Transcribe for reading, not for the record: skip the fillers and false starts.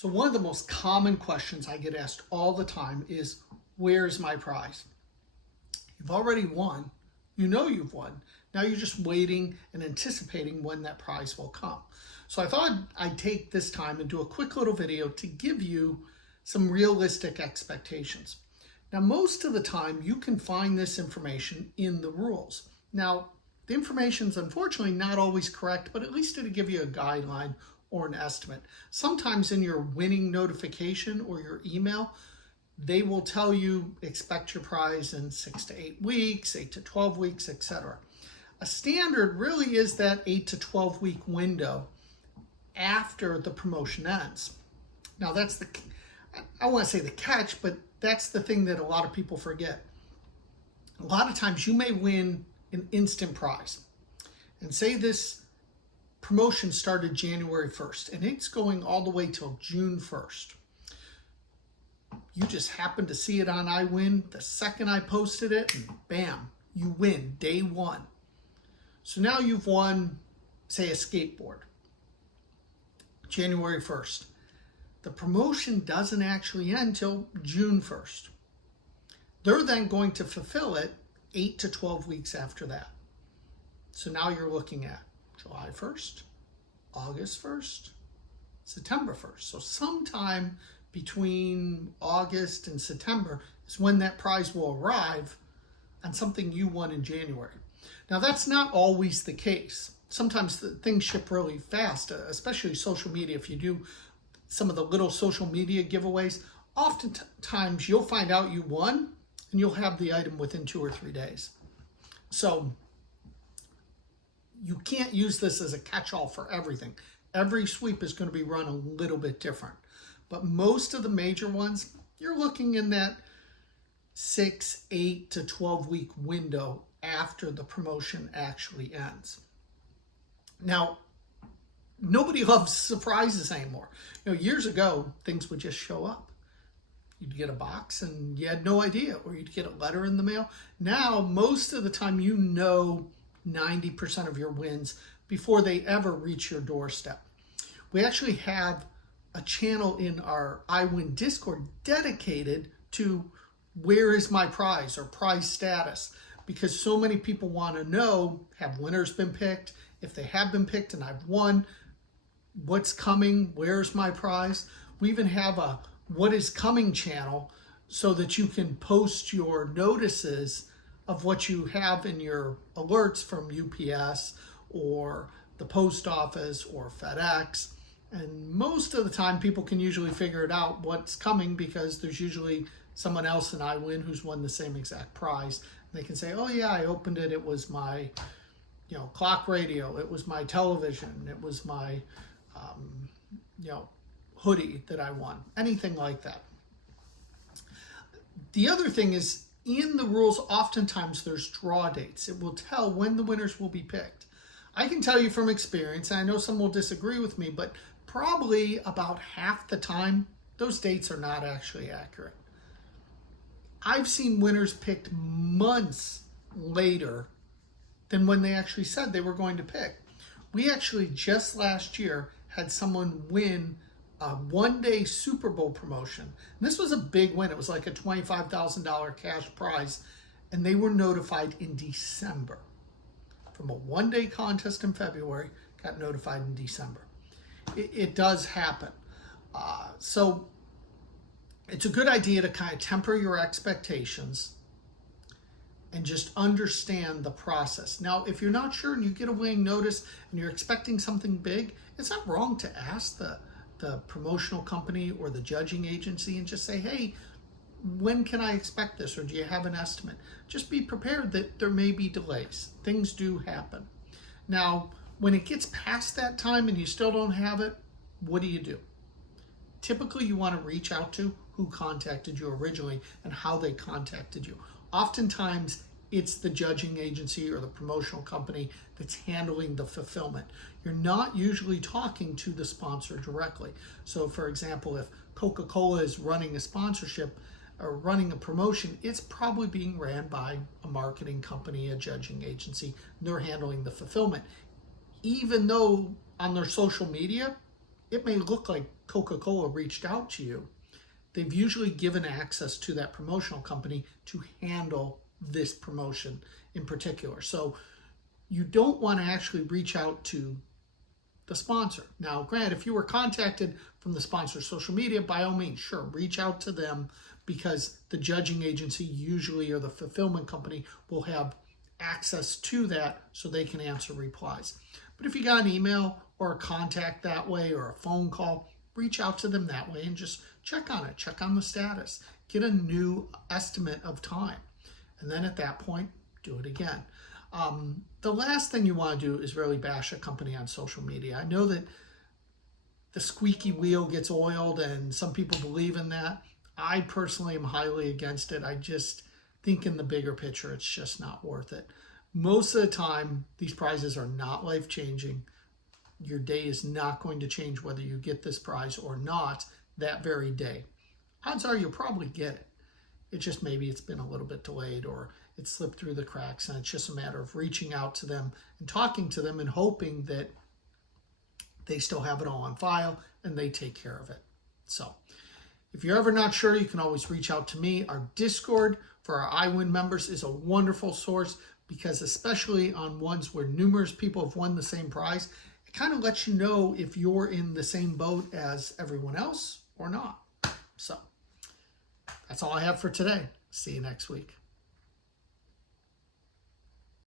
So one of the most common questions I get asked all the time is, where's my prize? You've already won. You know you've won. Now you're just waiting and anticipating when that prize will come. So I thought I'd take this time and do a quick little video to give you some realistic expectations. Now, most of the time you can find this information in the rules. Now, the information is unfortunately not always correct, but at least it'll give you a guideline or an estimate. Sometimes in your winning notification or your email, they will tell you expect your prize in 6 to 8 weeks, 8 to 12 weeks, etc. A standard really is that 8 to 12 week window after the promotion ends. Now that's I want to say the catch, but that's the thing that a lot of people forget. A lot of times you may win an instant prize. And say this promotion started January 1st and it's going all the way till June 1st. You just happened to see it on iWin the second I posted it, and bam, you win day one. So now you've won, say, a skateboard, January 1st. The promotion doesn't actually end till June 1st. They're then going to fulfill it 8 to 12 weeks after that. So now you're looking at July 1st, August 1st, September 1st. So sometime between August and September is when that prize will arrive on something you won in January. Now that's not always the case. Sometimes things ship really fast, especially social media. If you do some of the little social media giveaways, oftentimes you'll find out you won and you'll have the item within 2 or 3 days. So you can't use this as a catch-all for everything. Every sweep is going to be run a little bit different. But most of the major ones, you're looking in that 6, 8 to 12 week window after the promotion actually ends. Now, nobody loves surprises anymore. Years ago, things would just show up. You'd get a box and you had no idea, or you'd get a letter in the mail. Now, most of the time, 90% of your wins before they ever reach your doorstep. We actually have a channel in our iWin Discord dedicated to where is my prize or prize status, because so many people want to know, have winners been picked? If they have been picked and I've won, what's coming? Where's my prize? We even have a what is coming channel so that you can post your notices of what you have in your alerts from UPS or the post office or FedEx. And most of the time people can usually figure it out what's coming, because there's usually someone else in iWin who's won the same exact prize. And they can say, oh yeah, I opened it. It was my clock radio. It was my television. It was my hoodie that I won. Anything like that. The other thing is, in the rules, oftentimes there's draw dates. It will tell when the winners will be picked. I can tell you from experience, and I know some will disagree with me, but probably about half the time, those dates are not actually accurate. I've seen winners picked months later than when they actually said they were going to pick. We actually just last year had someone win a one-day Super Bowl promotion. And this was a big win. It was like a $25,000 cash prize, and they were notified in December. From a one-day contest in February, got notified in December. It does happen. So it's a good idea to kind of temper your expectations and just understand the process. Now, if you're not sure and you get a winning notice and you're expecting something big, it's not wrong to ask the promotional company or the judging agency and just say, hey, when can I expect this? Or do you have an estimate? Just be prepared that there may be delays. Things do happen. Now, when it gets past that time and you still don't have it, what do? Typically, you want to reach out to who contacted you originally and how they contacted you. Oftentimes, it's the judging agency or the promotional company that's handling the fulfillment. You're not usually talking to the sponsor directly. So, for example, if Coca-Cola is running a sponsorship or running a promotion, it's probably being ran by a marketing company, a judging agency, and they're handling the fulfillment. Even though on their social media, it may look like Coca-Cola reached out to you, they've usually given access to that promotional company to handle this promotion in particular. So you don't want to actually reach out to the sponsor. Now, granted, if you were contacted from the sponsor's social media, by all means, sure, reach out to them, because the judging agency usually, or the fulfillment company, will have access to that so they can answer replies. But if you got an email or a contact that way, or a phone call, reach out to them that way and just check on it, check on the status, get a new estimate of time. And then at that point, do it again. The last thing you want to do is really bash a company on social media. I know that the squeaky wheel gets oiled and some people believe in that. I personally am highly against it. I just think in the bigger picture, it's just not worth it. Most of the time, these prizes are not life-changing. Your day is not going to change whether you get this prize or not that very day. Odds are you'll probably get it. It just, maybe it's been a little bit delayed, or it slipped through the cracks, and it's just a matter of reaching out to them and talking to them and hoping that they still have it all on file and they take care of it. So if you're ever not sure, you can always reach out to me. Our Discord for our iWin members is a wonderful source, because especially on ones where numerous people have won the same prize, it kind of lets you know if you're in the same boat as everyone else or not. So that's all I have for today. See you next week.